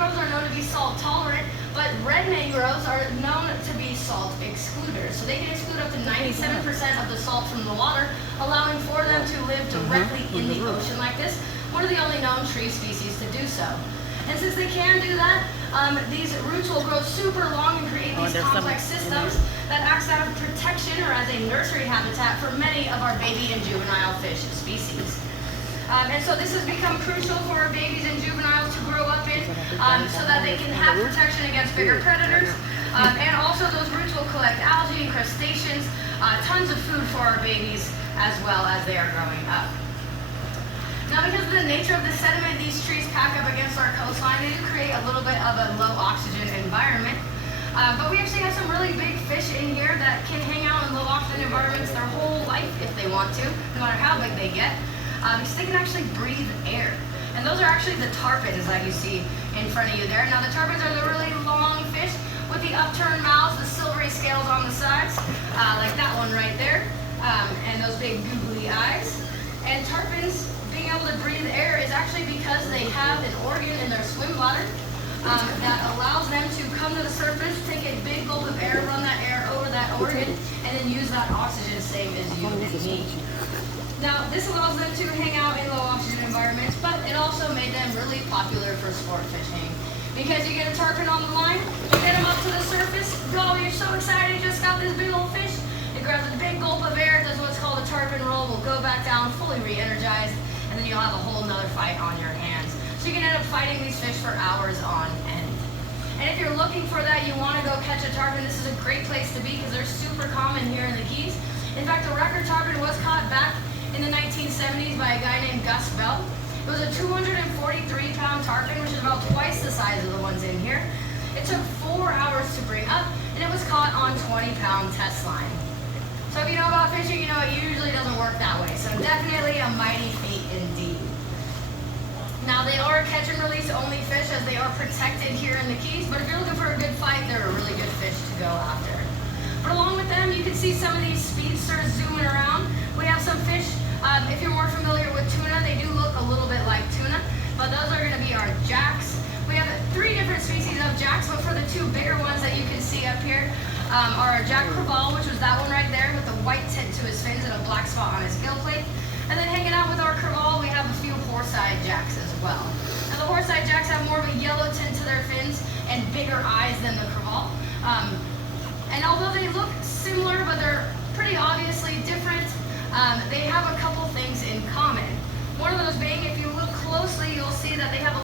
mangroves are known to be salt tolerant, but red mangroves are known to be salt excluders. So they can exclude up to 97% of the salt from the water, allowing for them to live directly in the ocean like this. One of the only known tree species to do so. And since they can do that, these roots will grow super long and create these complex systems that acts out of protection or as a nursery habitat for many of our baby and juvenile fish species. And so this has become crucial for our babies and juveniles to grow up in so that they can have protection against bigger predators. And also those roots will collect algae, crustaceans, tons of food for our babies as well as they are growing up. Now, because of the nature of the sediment these trees pack up against our coastline, they do create a little bit of a low oxygen environment. But we actually have some really big fish in here that can hang out in low oxygen environments their whole life if they want to, no matter how big they get. So they can actually breathe air. And those are actually the tarpons that you see in front of you there. Now, the tarpons are the really long fish with the upturned mouths, the silvery scales on the sides, like that one right there, and those big googly eyes. And tarpons being able to breathe air is actually because they have an organ in their swim bladder that allows them to come to the surface, take a big gulp of air, run that air over that organ, and then use that oxygen same as you and me. Now, this allows them to hang out in low oxygen environments, but it also made them really popular for sport fishing. Because you get a tarpon on the line, you get them up to the surface, go, you're so excited, you just got this big old fish. It grabs a big gulp of air, does what's called a tarpon roll, will go back down fully re-energized, and then you'll have a whole nother fight on your hands. So you can end up fighting these fish for hours on end. And if you're looking for that, you want to go catch a tarpon, this is a great place to be because they're super common here in the Keys. In fact, the record tarpon was caught back in the 1970s by a guy named Gus Bell. It was a 243-pound tarpon, which is about twice the size of the ones in here. It took 4 hours to bring up, and it was caught on 20-pound test line. So if you know about fishing, you know it usually doesn't work that way. So definitely a mighty feat indeed. Now, they are catch and release only fish as they are protected here in the Keys, but if you're looking for a good fight, they're a really good fish to go after. But along with them, you can see some of these speedsters zooming around. We have some fish, if you're more familiar with tuna, they do look a little bit like tuna, but those are going to be our jacks. We have 3 different species of jacks, but for the 2 bigger ones that you can see up here are our Jack Crevalle, which was that one right there with the white tint to his fins and a black spot on his gill plate. And then hanging out with our Crevalle, we have a few horse-eyed jacks as well. Now, the horse-eyed jacks have more of a yellow tint to their fins and bigger eyes than the Crevalle. And although they look similar, but they're pretty obviously different, they have a couple things in common. One of those being, if you look closely, you'll see that they have a